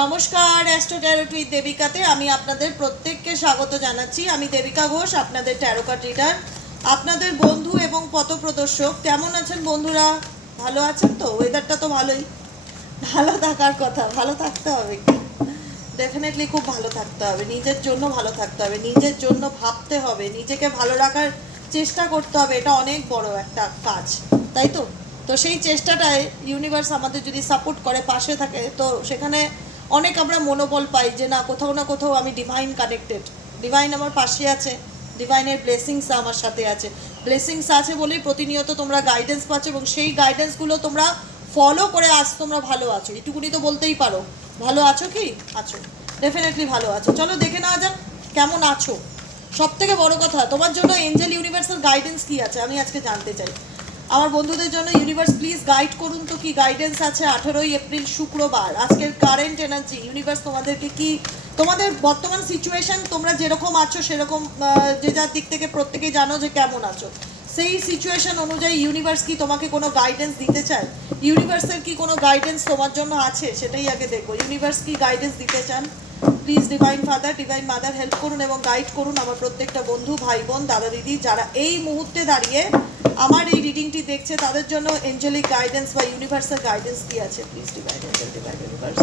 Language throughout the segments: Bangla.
নমস্কার অ্যাস্ট্রো ট্যারোট দেবিকাতে আমি আপনাদের প্রত্যেককে স্বাগত জানাচ্ছি। আমি দেবিকা ঘোষ, আপনাদের ট্যারোকাট রিডার আপনাদের বন্ধু এবং পথপ্রদর্শক, কেমন আছেন বন্ধুরা? ভালো আছেন তো? ওয়েদারটা তো ভালোই। ভালো থাকার কথা, ভালো থাকতে হবে। ডেফিনেটলি খুব ভালো থাকতে হবে, নিজের জন্য ভালো থাকতে হবে, নিজের জন্য ভাবতে হবে, নিজেকে ভালো রাখার চেষ্টা করতে হবে, এটা অনেক বড় একটা কাজ, তাই তো? তো সেই চেষ্টাটায় ইউনিভার্স আমাদের যদি সাপোর্ট করে, পাশে থাকে, তো সেখানে অনেক আমরা মনোবল পাই যে না, কোথাও না কোথাও আমি ডিভাইন কানেক্টেড ডিভাইন আমার পাশে আছে ডিভাইনের ব্লেসিংস আমার সাথে আছে। ব্লেসিংস আছে বলেই প্রতিনিয়ত তোমরা গাইডেন্স পাচ্ছ এবং সেই গাইডেন্সগুলো তোমরা ফলো করে আজ তোমরা ভালো আছো। এটুকুনি তো বলতেই পারো। ভালো আছো কি? আছো। ডেফিনেটলি ভালো আছো। চলো দেখে নেওয়া যাক কেমন আছো। সব থেকে বড় কথা, তোমার জন্য এঞ্জেল ইউনিভার্সাল গাইডেন্স কি আছে? আমি আজকে জানতে চাই। আমার বন্ধুদের জন্য ইউনিভার্স প্লিজ গাইড করুন তো কি গাইডেন্স আছে আঠেরোই এপ্রিল, শুক্রবার। আজকের কারেন্ট এনার্জি ইউনিভার্স তোমাদেরকে কি, তোমাদের বর্তমান সিচুয়েশন তোমরা যেরকম আছো সেরকম যে যার দিক থেকে প্রত্যেকেই জানো যে কেমন আছো। সেই সিচুয়েশন অনুযায়ী ইউনিভার্স কি তোমাকে কোনো গাইডেন্স দিতে চায়? ইউনিভার্সের কি কোনো গাইডেন্স তোমার জন্য আছে? সেটাই আগে দেখো ইউনিভার্স কি গাইডেন্স দিতে চান? Please divine father divine mother help করুন এবং গাইড করুন আমার প্রত্যেকটা বন্ধু, ভাই, বোন, দাদা, দিদি, যারা এই মুহূর্তে দাঁড়িয়ে আমার এই রিডিংটি দেখছে, তাদের জন্য এঞ্জেলিক গাইডেন্স বা ইউনিভার্সাল গাইডেন্স কি আছে? Please divine angel divine universe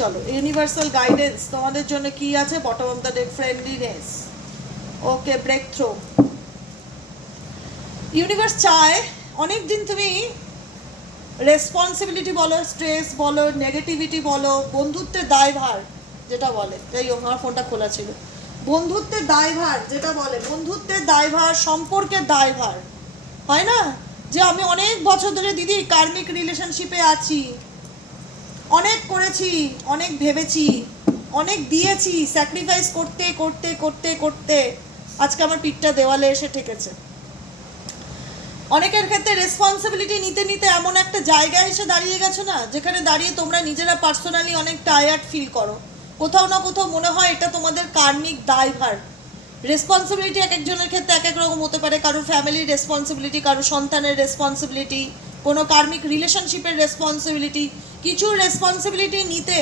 চলো ইউনিভার্সাল গাইডেন্স তোমাদের জন্য কি আছে? Bottom of the day friendliness okay breakthrough universe চায় অনেক দিন তুমি রেসপন্সিবিলিটি বলো স্ট্রেস বলো নেগেটিভিটি বলো, বন্ধুত্বের দায়ভার যেটা বলে যাই হোক আমার ফোনটা খোলা ছিল। বন্ধুত্বের দায়ভার যেটা বলে, বন্ধুত্বের দায়ভার, সম্পর্কের দায়ভার। হয় না? যে আমি অনেক বছর ধরে দিদি কার্মিক রিলেশনশিপে আছি, অনেক করেছি, অনেক ভেবেছি, অনেক দিয়েছি স্যাক্রিফাইস করতে করতে করতে করতে। আজকে আমার পিঠটা দেওয়ালে এসে ঠেকেছে। অনেকের ক্ষেত্রে রেসপন্সিবিলিটি নিতে নিতে এমন একটা জায়গায় এসে দাঁড়িয়ে গেছো না, যেখানে দাঁড়িয়ে তোমরা নিজেরা পার্সোনালি অনেক টায়ার্ড ফিল করো? কোথাও না কোথাও মনে হয় এটা তোমাদের কার্মিক দায়ভার। রেসপন্সিবিলিটি এক একজনের ক্ষেত্রে এক এক রকম হতে পারে কারও ফ্যামিলির রেসপন্সিবিলিটি কারও সন্তানের রেসপন্সিবিলিটি কোনো কার্মিক রিলেশনশিপের রেসপন্সিবিলিটি কিছু রেসপন্সিবিলিটি নিতে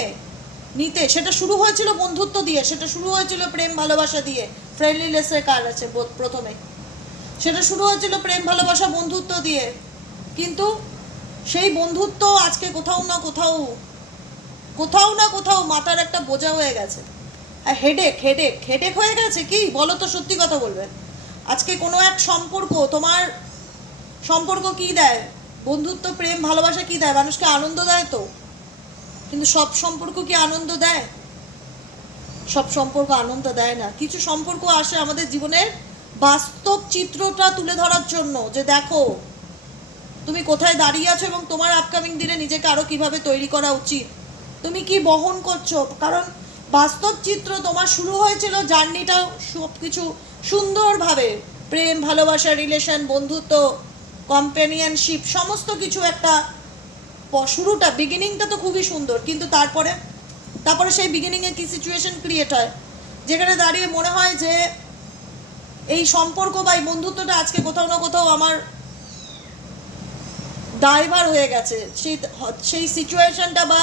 নিতে। সেটা শুরু হয়েছিল বন্ধুত্ব দিয়ে, সেটা শুরু হয়েছিল প্রেম ভালোবাসা দিয়ে। ফ্রেন্ডলিনেসের কার আছে প্রথমে। সেটা শুরু হয়েছিল প্রেম, ভালোবাসা, বন্ধুত্ব দিয়ে। কিন্তু সেই বন্ধুত্ব আজকে কোথাও না কোথাও কোথাও না কোথাও মাথার একটা বোঝা হয়ে গেছে। আর হেডেক হেডেক হেডেক হয়ে গেছে কি? বলো তো সত্যি কথা বলবে। আজকে কোনো এক সম্পর্ক, তোমার সম্পর্ক কি দেয়? বন্ধুত্ব, প্রেম, ভালোবাসা কি দেয়? মানুষকে আনন্দ দেয় তো। কিন্তু সব সম্পর্ক কি আনন্দ দেয়? সব সম্পর্ক আনন্দ দেয় না। কিছু সম্পর্ক আসে আমাদের জীবনের বাস্তব চিত্রটা তুলে ধরার জন্য যে দেখো, তুমি কোথায় দাঁড়িয়ে আছো এবং তোমার আপকামিং দিনে নিজেকে আরও কীভাবে তৈরি করা উচিত? তুমি কি বহন করছ? কারণ বাস্তব চিত্র তোমার শুরু হয়েছিল জার্নিটা সব কিছু সুন্দরভাবে, প্রেম, ভালোবাসা রিলেশন বন্ধুত্ব কম্পেনিয়নশিপ সমস্ত কিছু একটা শুরুটা বিগিনিংটা তো খুবই সুন্দর, কিন্তু তারপরে তারপরে সেই বিগিনিংয়ে কি সিচুয়েশন ক্রিয়েট হয়? যেখানে দাঁড়িয়ে মনে হয় যে এই সম্পর্ক বা এই বন্ধুত্বটা আজকে কোথাও না কোথাও আমার দায়ভার হয়ে গেছে। সেই সেই সিচুয়েশনটা বা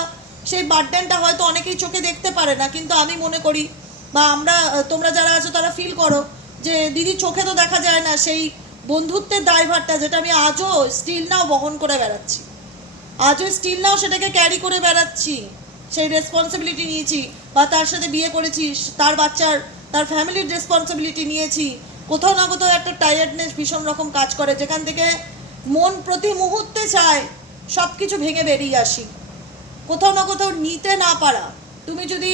সেই বার্ডেনটা হয়তো অনেকেই চোখে দেখতে পারে না, কিন্তু আমি মনে করি বা আমরা, তোমরা যারা আছো তারা ফিল করো যে দিদি চোখে তো দেখা যায় না, সেই বন্ধুত্বের দায়ভারটা যেটা আমি আজও স্টিল নাও বহন করে বেড়াচ্ছি। আজও স্টিল নাও সেটাকে ক্যারি করে বেড়াচ্ছি, সেই রেসপন্সিবিলিটি নিয়েছি বা তার সাথে বিয়ে করেছি, তার বাচ্চার, তার ফ্যামিলির রেসপন্সিবিলিটি নিয়েছি কোথাও না কোথাও একটা টায়ার্ডনেস ভীষণ রকম কাজ করে, যেখান থেকে মন প্রতি মুহূর্তে চায় সব কিছু ভেঙে বেরিয়ে আসি। কোথাও না কোথাও নিতে না পারা। তুমি যদি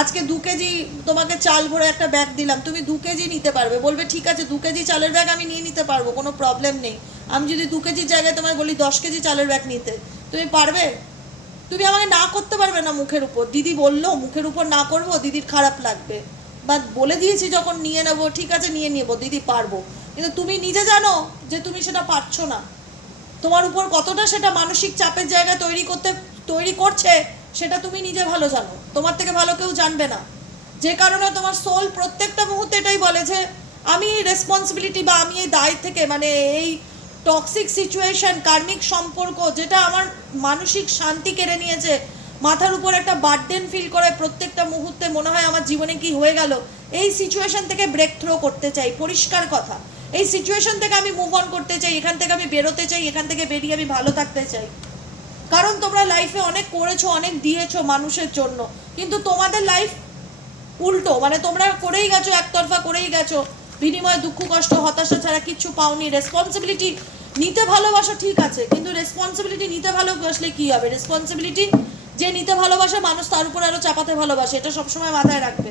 আজকে দু কেজি তোমাকে চাল ভরে একটা ব্যাগ দিলাম, তুমি দু কেজি নিতে পারবে। বলবে, ঠিক আছে, দু কেজি চালের ব্যাগ আমি নিয়ে নিতে পারব, কোনো প্রবলেম নেই। আমি যদি দু কেজির জায়গায় তোমায় বলি দশ কেজি চালের ব্যাগ নিতে, তুমি পারবে? তুমি আমাকে না করতে পারবে না মুখের উপর। দিদি বলল, মুখের উপর না করব, দিদির খারাপ লাগবে। বা বলে দিয়েছি যখন নিয়ে নেব, ঠিক আছে, নিয়ে নেব, দিদি পারব। কিন্তু তুমি নিজে জানো যে তুমি সেটা পারছ না। তোমার উপর কতটা সেটা মানসিক চাপের জায়গা তৈরি করতে, তৈরি করছে, সেটা তুমি নিজে ভালো জানো। তোমার থেকে ভালো কেউ জানবে না। যে কারণে তোমার সোল প্রত্যেকটা মুহূর্তে এটাই বলে যে, আমি এই রেসপন্সিবিলিটি বা আমি এই দায় থেকে মানে এই টক্সিক সিচুয়েশন কার্মিক সম্পর্ক, যেটা আমার মানসিক শান্তি কেড়ে নিয়েছে মাথার উপর একটা বার্ডেন ফিল করে প্রত্যেকটা মুহূর্তে মনে হয় আমার জীবনে কি হয়ে গেল। এই সিচুয়েশন থেকে ব্রেক থ্রো করতে চাই, পরিষ্কার কথা। এই সিচুয়েশন থেকে আমি মুভ অন করতে চাই, এখান থেকে আমি বেরোতে চাই, এখান থেকে বেরিয়ে আমি ভালো থাকতে চাই। কারণ তোমরা লাইফে অনেক করেছ, অনেক দিয়েছ মানুষের জন্য। কিন্তু তোমাদের লাইফ উল্টো মানে তোমরা করেই গেছো, একতরফা করেই গেছো। বিনিময়ে দুঃখ, কষ্ট, হতাশা ছাড়া কিচ্ছু পাওনি। রেসপন্সিবিলিটি নিতে ভালোবাসা ঠিক আছে, কিন্তু রেসপন্সিবিলিটি নিতে ভালোবাসলে কি হবে? রেসপন্সিবিলিটি যে নিতে ভালোবাসে মানুষ তার উপর আরও চাপাতে ভালোবাসে, এটা সবসময় মাথায় রাখবে।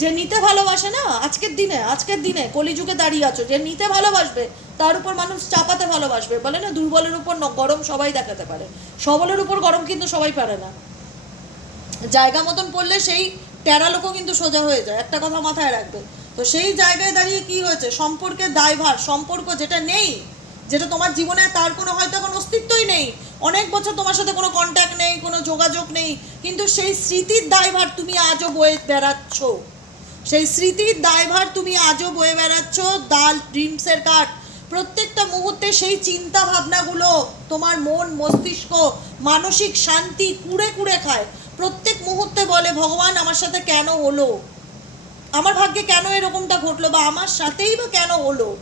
যে নিতে ভালোবাসে না, আজকের দিনে আজকের দিনে, কলিযুগে দাঁড়িয়ে আছো, যে নিতে ভালোবাসবে, তার উপর মানুষ চাপাতে ভালোবাসবে। বলে না, দুর্বলের উপর গরম সবাই দেখাতে পারে। সবলের উপর গরম কিন্তু সবাই পারে না। জায়গা মতন পড়লে সেই টেরা লোকও কিন্তু সোজা হয়ে যায়, একটা কথা মাথায় রাখবে। তো সেই জায়গায় দাঁড়িয়ে কি হয়েছে? সম্পর্কের দায়ভার, সম্পর্ক যেটা নেই, যেটা তোমার জীবনে তার কোনো হয়তো এখন অস্তিত্বই নেই অনেক বছর তোমার সাথে কোনো কন্ট্যাক্ট নেই, কোনো যোগাযোগ নেই, কিন্তু সেই স্মৃতির দায়ভার তুমি আজও বয়ে বেড়াচ্ছ। সেই স্মৃতির দায়ভার তুমি আজও বয়ে বেড়াচ্ছ, দাল ড্রিমসের কাঠ। প্রত্যেকটা মুহূর্তে সেই চিন্তা ভাবনাগুলো তোমার মন, মস্তিষ্ক, মানসিক শান্তি কুড়ে কুড়ে খায়। প্রত্যেক মুহূর্তে বলে, ভগবান, আমার সাথে কেন হলো? আমার ভাগ্যে কেন এরকমটা ঘটলো? বা আমার সাথেই বা কেন হলো?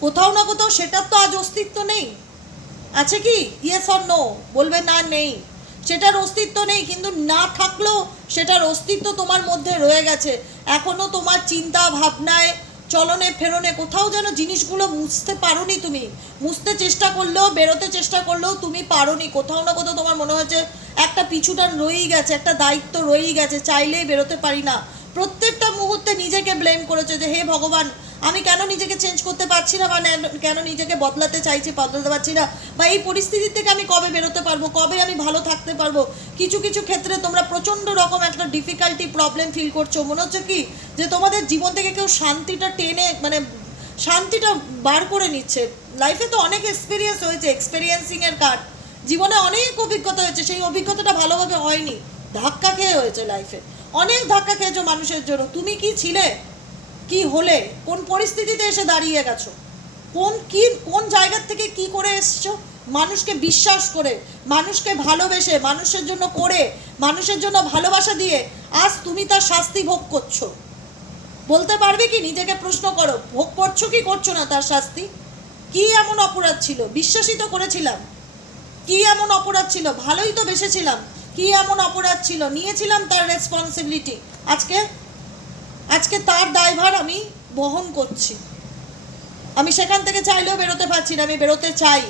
কোথাও না কোথাও সেটার তো আজ অস্তিত্ব নেই। আছে কি? ইয়েস অর নো বলবে না, নেই। সেটার অস্তিত্ব নেই, কিন্তু না থাকলেও সেটার অস্তিত্ব তোমার মধ্যে রয়ে গেছে। এখনও তোমার চিন্তা ভাবনায়, চলনে ফেরনে কোথাও যেন জিনিসগুলো মুছতে পারোনি তুমি। মুছতে চেষ্টা করলেও, বেরোতে চেষ্টা করলেও তুমি পারোনি। কোথাও না কোথাও তোমার মনে হয়েছে একটা পিছুটান রয়েই গেছে, একটা দায়িত্ব রয়েই গেছে, চাইলেই বেরোতে পারি না। প্রত্যেকটা মুহূর্তে নিজেকে ব্লেম করেছে যে, হে ভগবান আমি কেন নিজেকে চেঞ্জ করতে পারছি না বা কেন নিজেকে বদলাতে চাইছি, বদলাতে পারছি না? বা এই পরিস্থিতির থেকে আমি কবে বেরোতে পারব? কবে আমি ভালো থাকতে পারব? কিছু কিছু ক্ষেত্রে তোমরা প্রচণ্ড রকম একটা ডিফিকাল্টি প্রবলেম ফিল করছ। মনে হচ্ছে কি যে তোমাদের জীবন থেকে কেউ শান্তিটা টেনে মানে শান্তিটা বার করে নিচ্ছে। লাইফে তো অনেক এক্সপিরিয়েন্স হয়েছে এক্সপিরিয়েন্সিংয়ের কার্ড জীবনে অনেক অভিজ্ঞতা হয়েছে, সেই অভিজ্ঞতাটা ভালোভাবে হয়নি। ধাক্কা খেয়ে হয়েছে লাইফে অনেক ধাক্কা খেয়েছো মানুষের জন্য। তুমি কি ছিলে? কি হলে? কোন পরিস্থিতিতে এসে দাঁড়িয়ে গেছো? কোন কি, কোন জায়গার থেকে কি করে এসছো? মানুষকে বিশ্বাস করে, মানুষকে ভালোবেসে, মানুষের জন্য করে, মানুষের জন্য ভালোবাসা দিয়ে আজ তুমি তার শাস্তি ভোগ করছ। বলতে পারবে কি? নিজেকে প্রশ্ন করো, ভোগ করছ কি করছ না তার শাস্তি? কি এমন অপরাধ ছিল? বিশ্বাসই তো করেছিলাম। কি এমন অপরাধ ছিল? ভালোই তো বেসেছিলাম। কি এমন অপরাধ ছিল? নিয়েছিলাম তার রেসপন্সিবিলিটি আজকে আজকে তার দায়ভার আমি বহন করছি। আমি সেখান থেকে চাইলেও বেরোতে পারছি না, আমি বেরোতে চাই।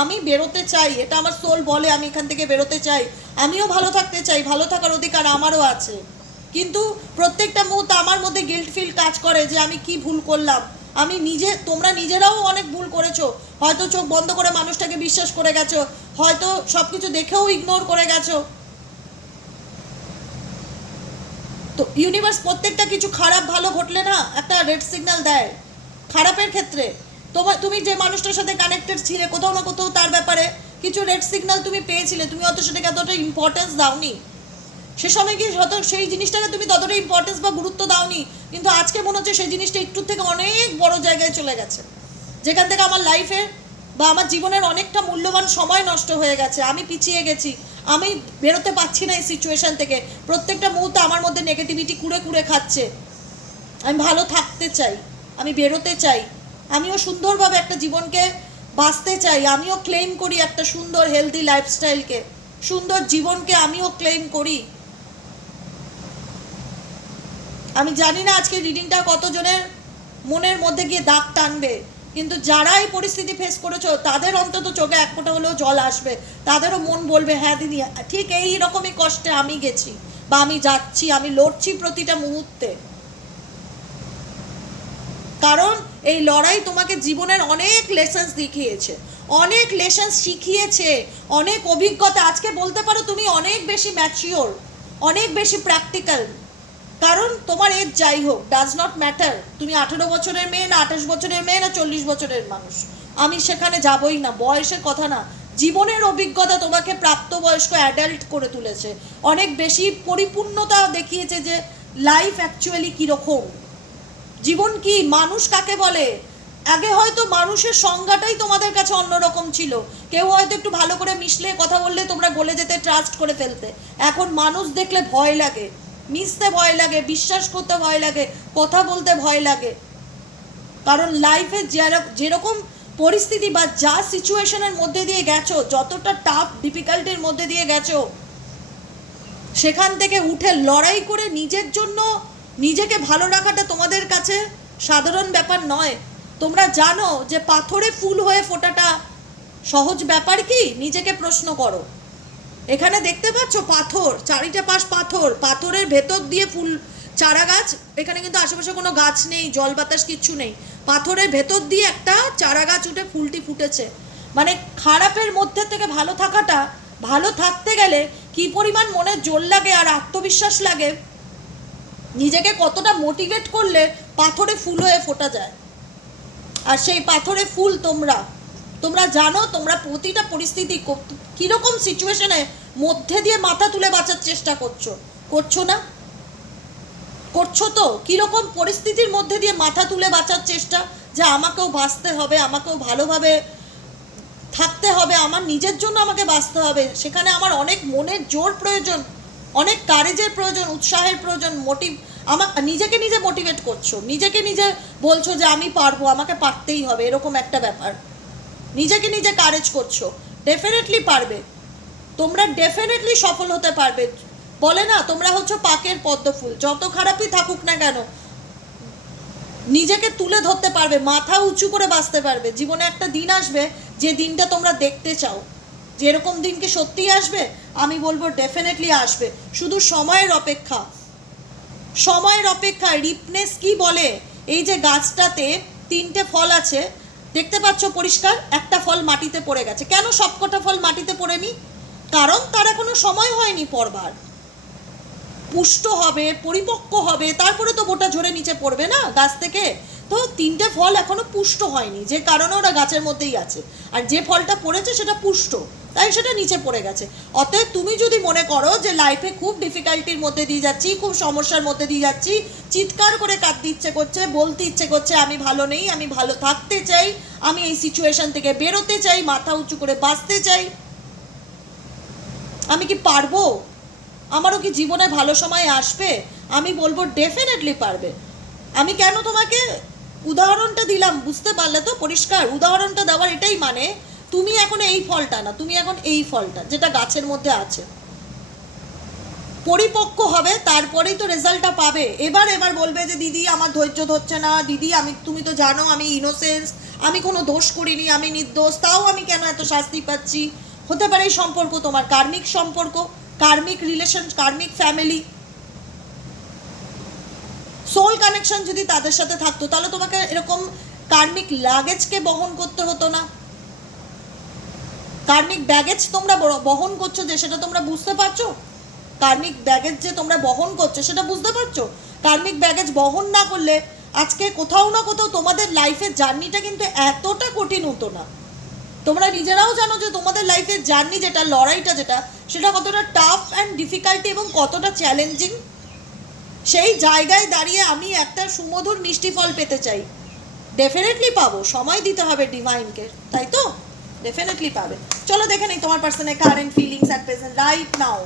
আমি বেরোতে চাই, এটা আমার সোল বলে, আমি এখান থেকে বেরোতে চাই। আমিও ভালো থাকতে চাই, ভালো থাকার অধিকার আমারও আছে। কিন্তু প্রত্যেকটা মুহূর্তে আমার মধ্যে গিল্ট ফিল কাজ করে যে আমি কি ভুল করলাম। আমি নিজে, তোমরা নিজেরাও অনেক ভুল করেছ। হয়তো চোখ বন্ধ করে মানুষটাকে বিশ্বাস করে গেছো, হয়তো সব কিছু দেখেও ইগনোর করে গেছো। তো ইউনিভার্স প্রত্যেকটা কিছু খারাপ, ভালো ঘটলে না একটা রেড সিগন্যাল দেয়। খারাপের ক্ষেত্রে। তোমার তুমি যে মানুষটার সাথে কানেক্টেড ছিলে, কোথাও না কোথাও তার ব্যাপারে কিছু রেড সিগন্যাল তুমি পেয়েছিলে, তুমি অত সেটাকে এতটা ইম্পর্টেন্স দাওনি। সে সময় কি হয়তো সেই জিনিসটাকে তুমি ততটা ইম্পর্টেন্স বা গুরুত্ব দাওনি, কিন্তু আজকে মনে হচ্ছে সেই জিনিসটা একটু থেকে অনেক বড় জায়গায় চলে গেছে। যেখান থেকে আমার লাইফে বা আমার জীবনের অনেকটা মূল্যবান সময় নষ্ট হয়ে গেছে, আমি পিছিয়ে গেছি। আমি বেরোতে পারছি না এই সিচুয়েশন থেকে। প্রত্যেকটা মুহূর্তে আমার মধ্যে নেগেটিভিটি কুড়ে কুড়ে খাচ্ছে। আমি ভালো থাকতে চাই, আমি বেরোতে চাই, আমিও সুন্দরভাবে একটা জীবনকে বাঁচতে চাই, আমিও ক্লেম করি একটা সুন্দর হেলদি লাইফস্টাইলকে সুন্দর জীবনকে আমিও ক্লেম করি। আমি জানি না আজকে রিডিংটা কতজনের মনের মধ্যে গিয়ে দাগ টানবে। কিন্তু যারা এই পরিস্থিতি ফেস করেছ, তাদের অন্তত চোখে এক ফোঁটা হলেও জল আসবে। তাদেরও মন বলবে হ্যাঁ দিদি, ঠিক এই রকমই কষ্টে আমি গেছি বা আমি যাচ্ছি, আমি লড়ছি প্রতিটা মুহূর্তে। কারণ এই লড়াই তোমাকে জীবনের অনেক লেসন্স দেখিয়েছে, অনেক লেসন্স শিখিয়েছে, অনেক অভিজ্ঞতা। আজকে বলতে পারো তুমি অনেক বেশি ম্যাচিওর অনেক বেশি প্র্যাকটিক্যাল কারণ তোমার এজ যাই হোক ডাজ নট ম্যাটার তুমি আঠেরো বছরের মেয়ে না, আঠাশ বছরের মেয়ে না, চল্লিশ বছরের মানুষ। আমি সেখানে যাবই না, বয়সের কথা না। জীবনের অভিজ্ঞতা তোমাকে প্রাপ্তবয়স্ক অ্যাডাল্ট করে তুলেছে। অনেক বেশি পরিপূর্ণতা দেখিয়েছে যে লাইফ অ্যাকচুয়ালি কীরকম। জীবন কি মানুষ কাকে বলে? আগে হয়তো মানুষের সংজ্ঞাটাই তোমাদের কাছে অন্যরকম ছিল। কেউ হয়তো একটু ভালো করে মিশলে, কথা বললে তোমরা গলে যেতে ট্রাস্ট করে ফেলতে। এখন মানুষ দেখলে ভয় লাগে। মিশতে ভয় লাগে, বিশ্বাস করতে ভয় লাগে, কথা বলতে ভয় লাগে। কারণ লাইফে যেরকম পরিস্থিতি বা যা সিচুয়েশনের মধ্যে দিয়ে গেছো, যতটা টাফ ডিফিকাল্টির মধ্যে দিয়ে গেছো, সেখান থেকে উঠে লড়াই করে নিজের জন্য, নিজেকে ভালো রাখাটা তোমাদের কাছে সাধারণ ব্যাপার নয়। তোমরা জানো যে পাথরে ফুল হয়ে ফোটাটা সহজ ব্যাপার কি? নিজেকে প্রশ্ন করো। এখানে দেখতে পাচ্ছ পাথর, চারিটা পাশ পাথর, পাথরের ভেতর দিয়ে ফুল, চারা গাছ। এখানে কিন্তু আশেপাশে কোনো গাছ নেই, জল বাতাস কিচ্ছু নেই। পাথরের ভেতর দিয়ে একটা চারা গাছ উঠে ফুলটি ফুটেছে। মানে খারাপের মধ্যে থেকে ভালো থাকাটা, ভালো থাকতে গেলে কি পরিমাণ মনে জোর লাগে আর আত্মবিশ্বাস লাগে, নিজেকে কতটা মোটিভেট করলে পাথরে ফুল হয়ে ফোটা যায়। আর সেই পাথরে ফুল তোমরা। তোমরা জানো, তোমরা প্রতিটা পরিস্থিতি কীরকম সিচুয়েশনে মধ্যে দিয়ে মাথা তুলে বাঁচার চেষ্টা করছ? করছ না? করছ তো? কীরকম পরিস্থিতির মধ্যে দিয়ে মাথা তুলে বাঁচার চেষ্টা? যে আমাকেও বাঁচতে হবে, আমাকেও ভালোভাবে থাকতে হবে, আমার নিজের জন্য আমাকে বাঁচতে হবে। সেখানে আমার অনেক মনের জোর প্রয়োজন, অনেক কারেজের প্রয়োজন, উৎসাহের প্রয়োজন মোটিভ আমার নিজেকে নিজে মোটিভেট করছ। নিজেকে নিজে বলছো যে আমি পারব, আমাকে পারতেই হবে, এরকম একটা ব্যাপার। নিজেকে নিজে কারেজ করছ। ডেফিনেটলি পারবে। তোমরা ডেফিনেটলি সফল হতে পারবে। বলে না, তোমরা হচ্ছে পাকের পদ্ম ফুল যত খারাপই থাকুক না কেন, নিজেকে তুলে ধরতে পারবে, মাথা উঁচু করে বাঁচতে পারবে। জীবনে একটা দিন আসবে, যে দিনটা তোমরা দেখতে চাও। যেরকম দিন কি সত্যিই আসবে? আমি বলব ডেফিনেটলি আসবে। শুধু সময়ের অপেক্ষা। সময়ের অপেক্ষা রিপনেস কি বলে? এই যে গাছটাতে তিনটে ফল আছে দেখতে পাচ্ছ পরিষ্কার, একটা ফল মাটিতে পড়ে গেছে। কেন সবকটা ফল মাটিতে পড়েনি? কারণ তার এখনও সময় হয়নি পড়বার। পুষ্ট হবে, পরিপক্ক হবে, তারপরে তো গোটা ঝরে নিচে পড়বে না গাছ থেকে? তো তিনটে ফল এখনও পুষ্ট হয়নি, যে কারণে ওরা গাছের মধ্যেই আছে। আর যে ফলটা পড়েছে সেটা পুষ্ট, তাই সেটা নিচে পড়ে গেছে। অতএব তুমি যদি মনে করো যে লাইফে খুব ডিফিকাল্টির মধ্যে দিয়ে যাচ্ছি, খুব সমস্যার মধ্যে দিয়ে যাচ্ছি, চিৎকার করে কাঁদতে ইচ্ছে করছে, বলতে ইচ্ছে করছে, আমি ভালো নেই, আমি ভালো থাকতে চাই, আমি এই সিচুয়েশন থেকে বেরোতে চাই, মাথা উঁচু করে বাঁচতে চাই। আমি কি পারব? আমারও কি জীবনে ভালো সময় আসবে? আমি বলব ডেফিনেটলি পারবে। আমি কেন তোমাকে উদাহরণটা দিলাম, বুঝতে পারলে তো? পরিষ্কার, উদাহরণটা দেওয়ার এটাই মানে তুমি এখন এই ফলটা না, তুমি এখন এই ফলটা, যেটা গাছের মধ্যে আছে। পরিপক্ক হবে, তারপরেই তো রেজাল্টটা পাবে। এবার এবার বলবে যে, দিদি, আমার ধৈর্য ধরছে না। দিদি, আমি, তুমি তো জানো, আমি ইনোসেন্স আমি কোনো দোষ করিনি, আমি নির্দোষ, তাও আমি কেন এত শাস্তি পাচ্ছি? হতে পারে এই সম্পর্ক তোমার, কার্মিক সম্পর্ক, karmic relation karmic family soul connection যদি তাদের সাথে থাকতো, তাহলে তোমাকে এরকম কার্মিক লাগেজকে বহন করতে হতো না। কার্মিক ব্যাগেজ তোমরা বহন করছ যে সেটা তোমরা বুঝতে পারছ? কার্মিক ব্যাগেজ যে তোমরা বহন করছ, সেটা বুঝতে পারছ? কার্মিক ব্যাগেজ বহন না করলে আজকে কোথাও না কোথাও তোমাদের লাইফের জার্নিটা কিন্তু এতটা কঠিন হতো না। তোমরা নিজেরাও জানো যে তোমাদের লাইফের জার্নি যেটা, লড়াইটা যেটা, সেটা কতটা টাফ অ্যান্ড ডিফিকাল্টি এবং কতটা চ্যালেঞ্জিং সেই জায়গায় দাঁড়িয়ে আমি একটা সুমধুর মিষ্টি ফল পেতে চাই। ডেফিনেটলি পাবো, সময় দিতে হবে ডিভাইনকে তাই তো? ডেফিনেটলি পাবে। চলো দেখে নেই তোমার পার্সনের current feelings at present right now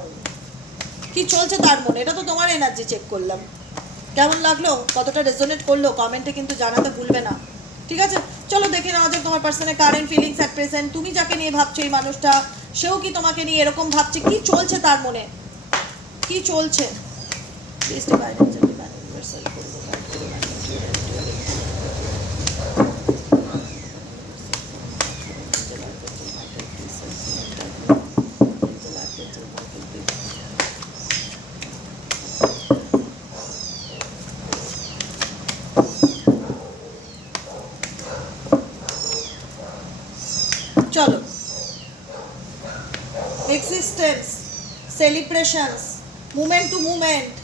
কি চলছে তার মনে? এটা তো তোমার এনার্জি চেক করলাম। কেমন লাগল? কতটা রেজোনেট করল? কমেন্টে কিন্তু জানাতে ভুলবে না। ঠিক আছে? চলো দেখে নেওয়া যাক তোমার পার্সনের কারেন্ট ফিলিংস অ্যাট প্রেজেন্ট তুমি যাকে নিয়ে ভাবছ এই মানুষটা, সেও কি তোমাকে নিয়ে এরকম ভাবছে? কি চলছে তার মনে? কি চলছে? Please divide and subdivide yourself for the fact that you चलो existence celebrations moment to moment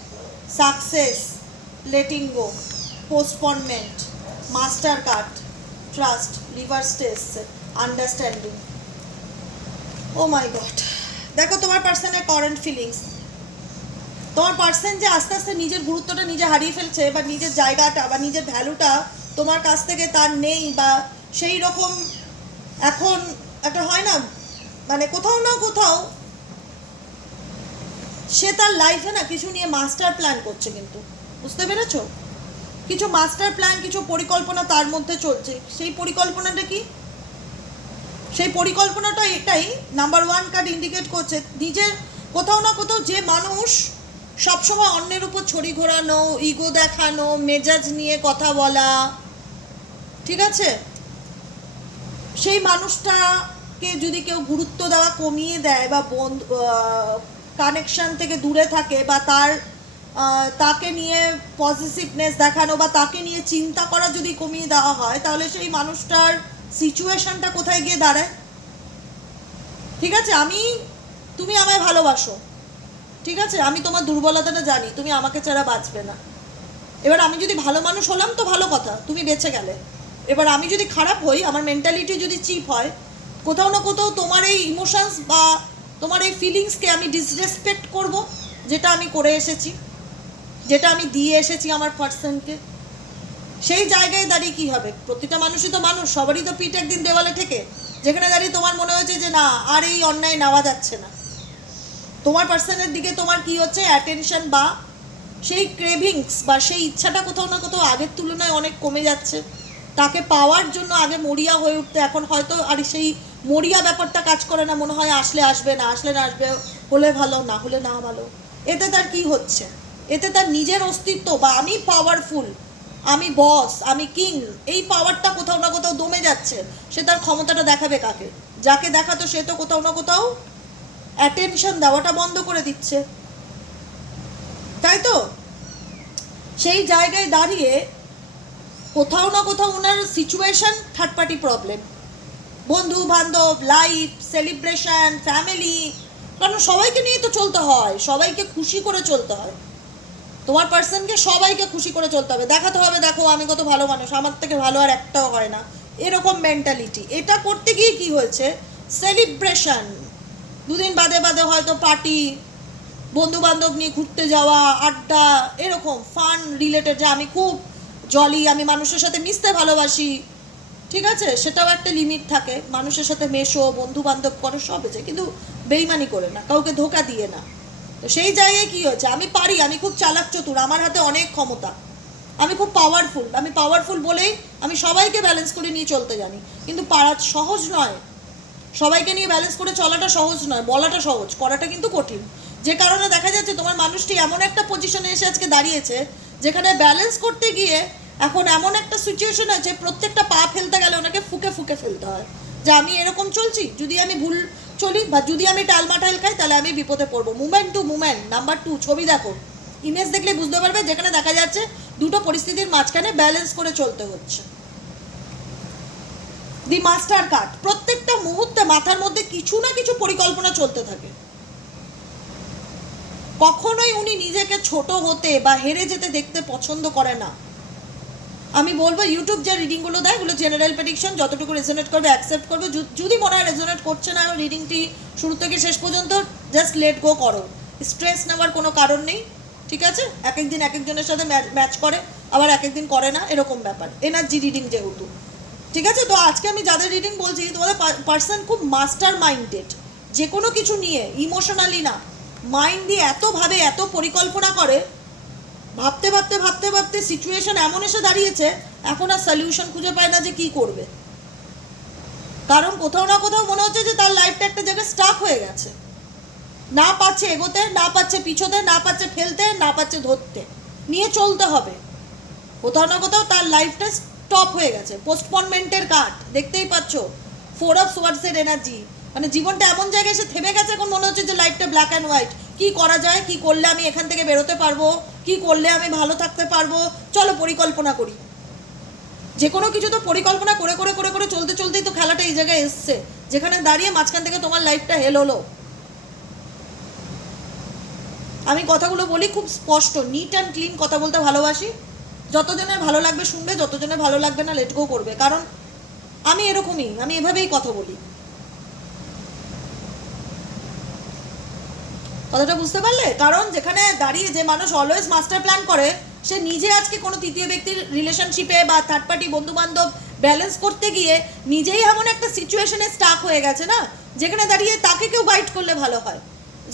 success letting go postponement master card trust reverse test understanding oh my God দেখো তোমার পার্সনের কারেন্ট ফিলিংস তোমার পার্সন যে আস্তে আস্তে নিজের গুরুত্বটা নিজে হারিয়ে ফেলছে বা নিজের জায়গাটা বা নিজের ভ্যালুটা তোমার কাছ থেকে তার নেই বা সেই রকম এখন একটা হয় না মানে কোথাও না কোথাও সে তার লাইফে না কিছু নিয়ে মাস্টার প্ল্যান করছে কিন্তু। বুঝতে পেরেছ? কিছু মাস্টার প্ল্যান কিছু পরিকল্পনা তার মধ্যে চলছে। সেই পরিকল্পনাটা কি? সেই পরিকল্পনাটা এটাই নাম্বার ওয়ান কার্ড ইন্ডিকেট করছে নিজের কোথাও না কোথাও যে মানুষ সবসময় অন্যের উপর ছড়ি ঘোরানো ইগো দেখানো, মেজাজ নিয়ে কথা বলা, ঠিক আছে? সেই মানুষটাকে যদি কেউ গুরুত্ব দেওয়া কমিয়ে দেয় বা বন্ধু কানেকশন থেকে দূরে থাকে বা তার তাকে নিয়ে পজিটিভনেস দেখানো বা তাকে নিয়ে চিন্তা করা যদি কমিয়ে দেওয়া হয়, তাহলে সেই মানুষটার সিচুয়েশনটা কোথায় গিয়ে দাঁড়ায়? ঠিক আছে? আমি, তুমি আমায় ভালোবাসো। ঠিক আছে? আমি তোমার দুর্বলতাটা জানি, তুমি আমাকে ছাড়া বাঁচবে না। এবার আমি যদি ভালো মানুষ হলাম তো ভালো কথা, তুমি বেঁচে গেলে। এবার আমি যদি খারাপ হই, আমার মেন্টালিটি যদি চিপ হয়, কোথাও না কোথাও তোমার এই ইমোশনস বা তোমার এই ফিলিংসকে আমি ডিসরেসপেক্ট করব, যেটা আমি করে এসেছি, যেটা আমি দিয়ে এসেছি আমার পার্সনকে সেই জায়গায় দাঁড়িয়ে কি হবে? প্রতিটা মানুষই তো মানুষ, সবারই তো পিঠ একদিন দেওয়ালে থেকে যেখানে দাঁড়িয়ে তোমার মনে হয়েছে যে না, আর এই অন্যায় নেওয়া যাচ্ছে না। তোমার পার্সনের দিকে তোমার কি হচ্ছে? অ্যাটেনশন বা সেই ক্রেভিংস বা সেই ইচ্ছাটা কোথাও না কোথাও আগের তুলনায় অনেক কমে যাচ্ছে। তাকে পাওয়ার জন্য আগে মরিয়া হয়ে উঠতে, এখন হয়তো আর সেই মরিয়া ব্যাপারটা কাজ করে না, মনে হয় আসলে আসবে না, আসলে না আসবে, হলে ভালো, না হলে না ভালো। এতে তার কি হচ্ছে? এতে তার নিজের অস্তিত্ব বা আমি পাওয়ারফুল আমি বস আমি কিং এই পাওয়ারটা কোথাও না কোথাও দমে যাচ্ছে। সে তার ক্ষমতাটা দেখাবে কাকে? যাকে দেখাতো সে তো কোথাও না কোথাও অ্যাটেনশন দেওয়াটা বন্ধ করে দিচ্ছে। তাই তো? সেই জায়গায় দাঁড়িয়ে কোথাও না কোথাও ওনার সিচুয়েশন থার্ড পার্টি প্রবলেম বন্ধু বান্ধব লাইফ সেলিব্রেশন ফ্যামিলি কারণ সবাইকে নিয়ে তো চলতে হয়, সবাইকে খুশি করে চলতে হয়। তোমার পার্সনকে সবাইকে খুশি করে চলতে হবে। দেখাতে হবে, দেখো আমি কত ভালো মানুষ, আমার থেকে ভালো আর একটাও হয় না। এরকম মেন্টালিটি এটা করতে গিয়ে কি হয়েছে? সেলিব্রেশন দুদিন বাদে বাদে হয়তো পার্টি বন্ধু বান্ধব নিয়ে ঘুরতে যাওয়া, আড্ডা, এরকম ফান রিলেটেড যে আমি খুব জলি আমি মানুষের সাথে মিশতে ভালোবাসি। ঠিক আছে? সেটাও একটা লিমিট থাকে। মানুষের সাথে মেশো বন্ধু বান্ধব করো, সব হয়েছে। কিন্তু বেইমানি করে না, কাউকে ধোকা দিয়ে না। তো সেই জায়গায় কি হয়েছে? আমি পারি, আমি খুব চালাক চতুর, আমার হাতে অনেক ক্ষমতা। আমি খুব পাওয়ারফুল আমি পাওয়ারফুল বলেই আমি সবাইকে ব্যালেন্স করে নিয়ে চলতে জানি। কিন্তু পারা সহজ নয়। সবাইকে নিয়ে ব্যালেন্স করে চলাটা সহজ নয়, বলাটা সহজ, করাটা কিন্তু কঠিন। যে কারণে দেখা যাচ্ছে তোমার মানুষটি এমন একটা পজিশনে এসে আজকে দাঁড়িয়েছে, যেখানে ব্যালেন্স করতে গিয়ে এখন এমন একটা সিচুয়েশন আছে প্রত্যেকটা পা ফেলতে গেলে ওনাকে ফুকে ফুকে ফেলতে হয়। যে আমি এরকম চলছি, যদি আমি ভুল চলি বা যদি আমি টালমাটাইল খাই, তাহলে আমি বিপদে পড়ব। Moment to moment number two ছবি দেখো। ইমেজ দেখলে বুঝতে পারবে যেখানে দেখা যাচ্ছে দুটো পরিস্থিতির মাঝখানে ব্যালেন্স করে চলতে হচ্ছে। দি মাস্টার কার্ড প্রত্যেকটা মুহূর্তে মাথার মধ্যে কিছু না কিছু পরিকল্পনা চলতে থাকে। কখনোই উনি নিজেকে ছোট হতে বা হেরে যেতে দেখতে পছন্দ করে না। আমি বলব ইউটিউব যে রিডিংগুলো দেয় এগুলো জেনারেল প্রেডিকশন যতটুকু রেজোনেট করবে অ্যাকসেপ্ট করবে। যদি মনে হয় রেজোনেট করছে না রিডিংটি শুরু থেকে শেষ পর্যন্ত জাস্ট লেট গো করো। স্ট্রেস নেওয়ার কোনো কারণ নেই, ঠিক আছে? এক একদিন এক একজনের সাথে ম্যাচ করে, আবার এক একদিন করে না, এরকম ব্যাপার। এনার্জি রিডিং যেহেতু। ঠিক আছে? তো আজকে আমি যাদের রিডিং বলছি তোমাদের পার্সন খুব মাস্টার মাইন্ডেড যে কোনো কিছু নিয়ে ইমোশনালি না মাইন্ড দিয়ে এতভাবে এত পরিকল্পনা করে ভাবতে ভাবতে ভাবতে ভাবতে সিচুয়েশন এমন এসে দাঁড়িয়েছে, এখন আর সলিউশন খুঁজে পায় না যে কি করবে। কারণ কোথাও না কোথাও মনে হচ্ছে যে তার লাইফটা একটা জায়গায় স্টাক হয়ে গেছে। না পাচ্ছে এগোতে, না পাচ্ছে পিছোতে, না পাচ্ছে ফেলতে না পাচ্ছে ধরতে। নিয়ে চলতে হবে। কোথাও না কোথাও তার লাইফটা স্টপ হয়ে গেছে। পোস্টপনমেন্টের কার্ড দেখতেই পাচ্ছ। ফোর অফ সোয়ার্ডসের এনার্জি মানে জীবনটা এমন জায়গায় এসে থেমে গেছে এখন মনে হচ্ছে যে লাইফটা ব্ল্যাক অ্যান্ড হোয়াইট কি করা যায়, কি করলে আমি এখান থেকে বেরোতে পারব, কি করলে আমি ভালো থাকতে পারব, চলো পরিকল্পনা করি। যে কোনো কিছু তো পরিকল্পনা করে করে করে করে চলতে, চলতেই তো খেলাটা এই জায়গায় এসছে। যেখানে দাঁড়িয়ে মাঝখান থেকে তোমার লাইফটা হেল হলো। আমি কথাগুলো বলি খুব স্পষ্ট নিট অ্যান্ড ক্লিন কথা বলতে ভালোবাসি। যতজনের ভালো লাগবে শুনবে, যতজনের ভালো লাগবে না লেট গো করবে। কারণ আমি এরকমই, আমি এভাবেই কথা বলি। কথাটা বুঝতে পারলে? কারণ যেখানে দাঁড়িয়ে যে মানুষ অলওয়েজ মাস্টার প্ল্যান করে, সে নিজে আজকে কোনো তৃতীয় ব্যক্তির রিলেশনশিপে বা থার্ড পার্টি বন্ধু বান্ধব ব্যালেন্স করতে গিয়ে নিজেই এমন একটা সিচুয়েশনে স্টাক হয়ে গেছে না? যেখানে দাঁড়িয়ে তাকে কেউ গাইড করলে ভালো হয়।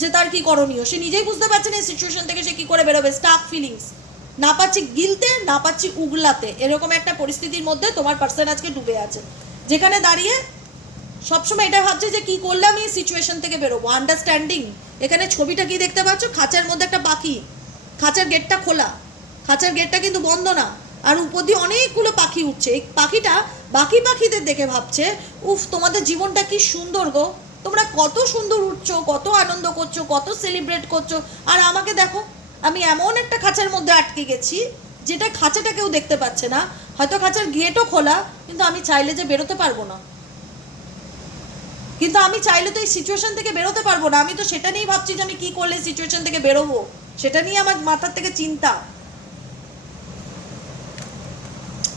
যে তার কি করণীয়? সে নিজেই বুঝতে পারছে না এই সিচুয়েশন থেকে সে কি করে বেরোবে? স্টাক ফিলিংস না পাচ্ছি গিলতে, না পাচ্ছি উগলাতে। এরকম একটা পরিস্থিতির মধ্যে তোমার পার্সন আজকে ডুবে আছে। যেখানে দাঁড়িয়ে সবসময় এটা ভাবছে যে কি করলে আমি সিচুয়েশন থেকে বেরোবো? আন্ডারস্ট্যান্ডিং এখানে ছবিটা কি দেখতে পাচ্ছ? খাঁচার মধ্যে একটা পাখি। খাঁচার গেটটা খোলা। খাঁচার গেটটা কিন্তু বন্ধ না। আর উপর দিয়ে অনেকগুলো পাখি উঠছে। এই পাখিটা বাকি পাখিদের দেখে ভাবছে, উফ, তোমাদের জীবনটা কি সুন্দর গো। তোমরা কত সুন্দর উঠছো, কত আনন্দ করছ, কত সেলিব্রেট করছ। আর আমাকে দেখো, আমি এমন একটা খাঁচার মধ্যে আটকে গেছি, যেটা খাঁচাটা কেউ দেখতে পাচ্ছে না। হয়তো খাঁচার গেটও খোলা, কিন্তু আমি চাইলে যে বেরোতে পারব না। কিন্তু আমি চাইলে তো এই সিচুয়েশন থেকে বেরোতে পারব না। আমি তো সেটা নিয়েই ভাবছি যে আমি কি করলে সিচুয়েশন থেকে বেরোবো। সেটা নিয়ে আমার মাথার থেকে চিন্তা।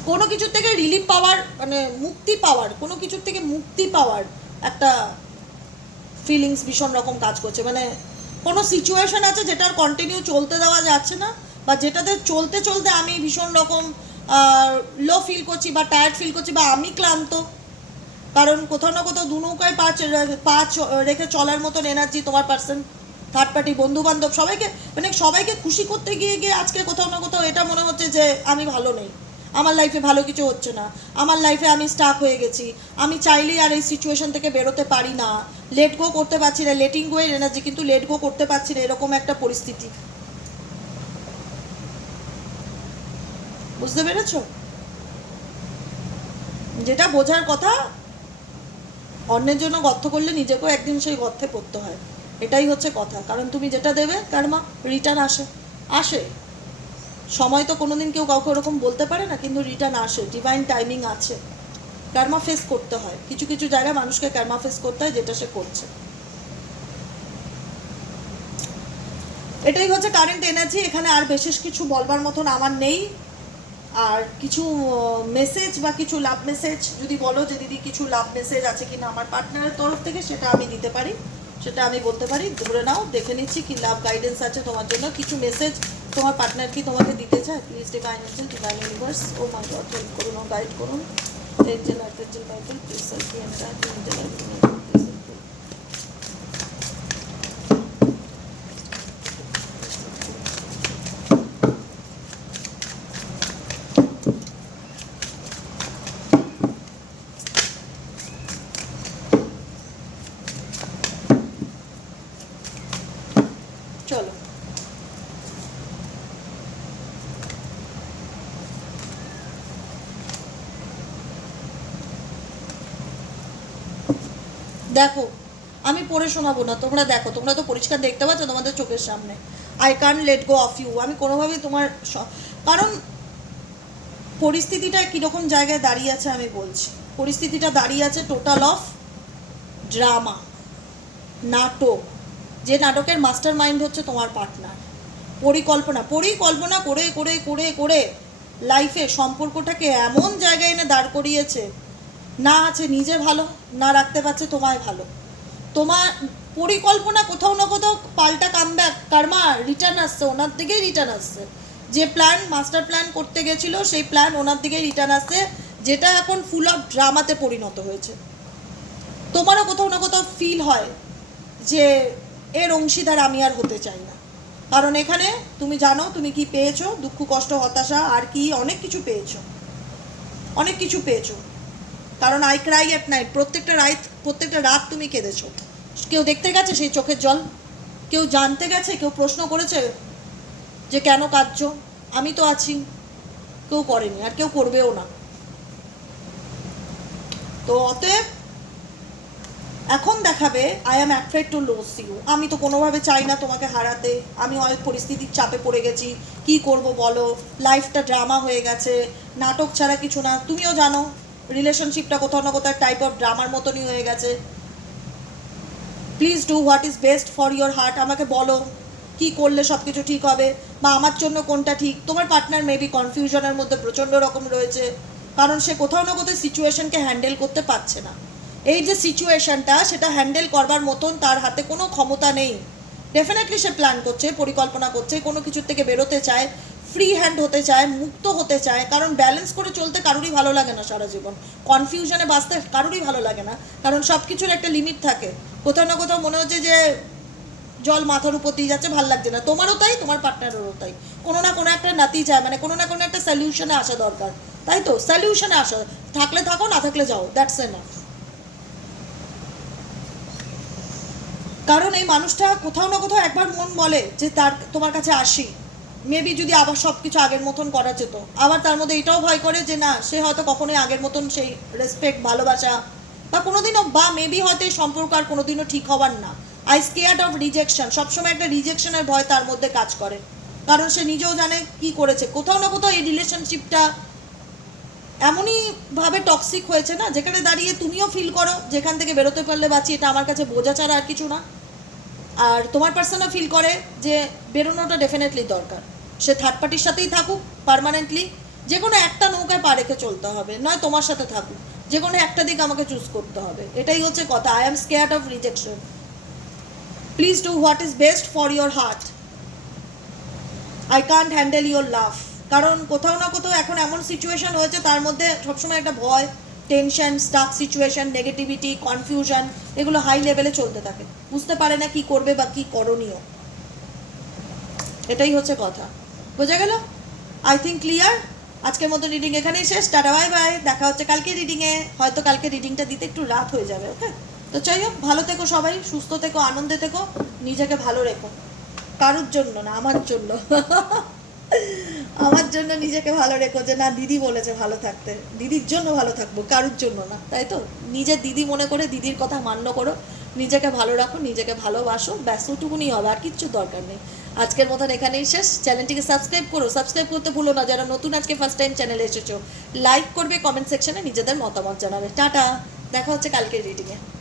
কোনো কিছুর থেকে রিলিফ পাওয়ার মানে মুক্তি পাওয়ার, কোনো কিছুর থেকে মুক্তি পাওয়ার একটা ফিলিংস ভীষণ রকম কাজ করছে। মানে কোনো সিচুয়েশন আছে যেটার কন্টিনিউ চলতে দেওয়া যাচ্ছে না, বা যেটাতে চলতে চলতে আমি ভীষণ রকম লো ফিল করছি বা টায়ার্ড ফিল করছি বা আমি ক্লান্ত। কারণ কোথাও না কোথাও দু নৌকায় পাঁচ চ- পা রেখে চলার মতন এনার্জি তোমার পার্সন থার্ড পার্টি বন্ধু বান্ধব সবাইকে মানে সবাইকে খুশি করতে গিয়ে গিয়ে আজকে কোথাও না কোথাও এটা মনে হচ্ছে যে আমি ভালো নেই। আমার লাইফে ভালো কিছু হচ্ছে না। আমার লাইফে আমি স্টাক হয়ে গেছি। আমি চাইলেই আর এই সিচুয়েশন থেকে বেরোতে পারি না। লেট গো করতে পারছি না। লেটিং গো এর এনার্জি কিন্তু লেট গো করতে পারছি না। এরকম একটা পরিস্থিতি। বুঝতে পেরেছ? যেটা বোঝার কথা অন্যের জন্য গর্ত করলে নিজেকেও একদিন সেই গর্তে পড়তে হয়। এটাই হচ্ছে কথা। কারণ তুমি যেটা দেবে কারমা রিটার্ন আসে। আসে। সময় তো কোনোদিন কেউ কাউকে ওরকম বলতে পারে না, কিন্তু রিটার্ন আসে। ডিভাইন টাইমিং আছে। কার্মা ফেস করতে হয়। কিছু কিছু জায়গায় মানুষকে কার্মা ফেস করতে হয়, যেটা সে করছে। এটাই হচ্ছে কারেন্ট এনার্জি এখানে আর বিশেষ কিছু বলবার মতন আমার নেই। আর কিছু মেসেজ বা কিছু লাভ মেসেজ যদি বলো যে দিদি কিছু লাভ মেসেজ আছে কিনা আমার পার্টনারের তরফ থেকে, সেটা আমি দিতে পারি। সেটা আমি বলতে পারি, ধরে নাও, দেখে নিচ্ছি কি লাভ গাইডেন্স আছে তোমার জন্য। কিছু মেসেজ তোমার পার্টনার কি তোমাকে দিতে চায় please divine angel divine universe oh my help করুন, ও গাইড করুন। Angel earth angel Bible please and earth angel earth please help me চলো। দেখো, আমি পড়ে শোনাবো না, তোমরা দেখো, তোমরা তো পরিষ্কার দেখতে পাচ্ছ তোমাদের চোখের সামনে। আই কান লেট গো অফ ইউ আমি কোনোভাবেই তোমার কারণ পরিস্থিতিটা কীরকম জায়গায় দাঁড়িয়ে আছে আমি বলছি। পরিস্থিতিটা দাঁড়িয়ে আছে টোটাল অফ ড্রামা নাটক। যে নাটকের মাস্টার মাইন্ড হচ্ছে তোমার পার্টনার। পরিকল্পনা পরিকল্পনা করে করে করে করে লাইফে সম্পর্কটাকে এমন জায়গায় এনে দাঁড় করিয়েছে, না আছে নিজে ভালো, না রাখতে পারছে তোমায় ভালো। তোমার পরিকল্পনা কোথাও না কোথাও পাল্টা কামব্যাক কারমা রিটার্ন আসছে, ওনার দিকেই রিটার্ন আসছে। যে প্ল্যান মাস্টার প্ল্যান করতে গেছিল, সেই প্ল্যান ওনার দিকেই রিটার্ন আসছে, যেটা এখন ফুল অফ ড্রামাতে পরিণত হয়েছে। তোমারও কোথাও না কোথাও ফিল হয় যে এর অংশীদার আমি আর হতে চাই না। কারণ এখানে তুমি জানো, তুমি কি পেয়েছ? দুঃখ, কষ্ট, হতাশা, আর কি, অনেক কিছু পেয়েছ। অনেক কিছু পেয়েছ। কারণ আই ক্রাই অ্যাট নাইট প্রত্যেকটা রাত প্রত্যেকটা রাত তুমি কেঁদেছো। কেউ দেখতে গেছে সেই চোখের জল? কেউ জানতে গেছে, কেউ প্রশ্ন করেছে যে কেন কাঁদছো? আমি তো আছি। কেউ করেনি, আর কেউ করবেও না। তো অতএব এখন দেখাবে I am afraid to lose you আমি তো কোনোভাবে চাই না তোমাকে হারাতে। আমি অনেক পরিস্থিতির চাপে পড়ে গেছি। কি করব বলো? লাইফটা ড্রামা হয়ে গেছে। নাটক ছাড়া কিছু না। তুমিও জানো রিলেশনশিপটা কোথাও না কোথাও টাইপ অফ ড্রামার মতনই হয়ে গেছে। Please do what is best for your heart আমাকে বলো, কি করলে সব কিছু ঠিক হবে? বা আমার জন্য কোনটা ঠিক? তোমার পার্টনার মেবি কনফিউশনের মধ্যে প্রচণ্ড রকম রয়েছে। কারণ সে কোথাও না কোথাও সিচুয়েশনকে হ্যান্ডেল করতে পারছে না। এই যে সিচুয়েশনটা সেটা হ্যান্ডেল করবার মতন তার হাতে কোনো ক্ষমতা নেই। ডেফিনেটলি সে প্ল্যান করছে, পরিকল্পনা করছে, কোনো কিছুর থেকে বেরোতে চায় ফ্রি হ্যান্ড হতে চায়, মুক্ত হতে চায়, কারণ ব্যালেন্স করে চলতে কারোরই ভালো লাগে না সারা জীবন। কনফিউশনে বাঁচতে কারোরই ভালো লাগে না, কারণ সব কিছুর একটা লিমিট থাকে। কোথাও না কোথাও মনে হচ্ছে যে, জল মাথার উপর দিয়ে যাচ্ছে, ভালো লাগছে না। তোমারও তাই, তোমার পার্টনারেরও তাই। কোনো না কোনো একটা নাতি চায় মানে কোনো না কোনো একটা সলিউশনে আসা দরকার। তাই তো? সলিউশনে আসা। থাকলে থাকো, না থাকলে যাও। দ্যাটস এ এনাফ কারণ এই মানুষটা কোথাও না কোথাও একবার মন বলে যে তার, তোমার কাছে আসি। মেবি যদি আবার সব কিছু আগের মতন করা যেত। আবার তার মধ্যে এটাও ভয় করে যে না, সে হয়তো কখনোই আগের মতন সেই রেসপেক্ট ভালোবাসা বা কোনোদিনও বা মেবি হয়তো এই সম্পর্ক আর কোনোদিনও ঠিক হবার না। আই স্কেয়ার্ড অফ রিজেকশন সবসময় একটা রিজেকশনের ভয় তার মধ্যে কাজ করে। কারণ সে নিজেও জানে কি করেছে। কোথাও না কোথাও এই রিলেশনশিপটা এমনই ভাবে টক্সিক হয়েছে না, যেখানে দাঁড়িয়ে তুমিও ফিল করো, যেখান থেকে বেরোতে পারলে বাঁচি, এটা আমার কাছে বোঝা ছাড়া আর কিছু না। আর তোমার পার্সনও ফিল করে যে বেরোনোটা ডেফিনেটলি দরকার। সে থার্ড পার্টির সাথেই থাকুক পার্মানেন্টলি যে কোনো একটা নৌকায় পা রেখে চলতে হবে, নয় তোমার সাথে থাকুক। যে কোনো একটা দিক আমাকে চুজ করতে হবে। এটাই হচ্ছে কথা। I am scared of rejection please do what is best for your heart I can't handle your love কারণ কোথাও না কোথাও এখন এমন সিচুয়েশন হয়েছে, তার মধ্যে সবসময় একটা ভয় tension stuck situation negativity confusion এগুলো হাই লেভেলে চলতে থাকে। বুঝতে পারে না কি করবে বা কি করণীয়। এটাই হচ্ছে কথা। বোঝা গেল? আই থিঙ্ক ক্লিয়ার আজকের মতো রিডিং এখানেই শেষ। টাটা বাই বাই দেখা হচ্ছে কালকে রিডিংয়ে হয়তো কালকে রিডিংটা দিতে একটু রাত হয়ে যাবে ওকে তো যাই হোক, ভালো থেকো সবাই, সুস্থ থেকো, আনন্দে থেকো, নিজেকে ভালো রেখো। কারুর জন্য না, আমার জন্য। আমার জন্য নিজেকে ভালো রেখো যে, না, দিদি বলেছে ভালো থাকতে। দিদির জন্য ভালো থাকব, কারুর জন্য না। তাই তো? নিজের দিদি মনে করে দিদির কথা মান্য করো। নিজেকে ভালো রাখো, নিজেকে ভালোবাসো। ব্যাস, ওটুকুনি হবে, আর কিচ্ছু দরকার নেই। আজকের মতন এখানেই শেষ। চ্যানেলটিকে সাবস্ক্রাইব করো। সাবস্ক্রাইব করতে ভুলো না, যারা নতুন আজকে ফার্স্ট টাইম চ্যানেলে এসেছ লাইক করবে কমেন্ট সেকশনে নিজেদের মতামত জানাবে। টাটা! দেখা হচ্ছে কালকের রিডিংয়ে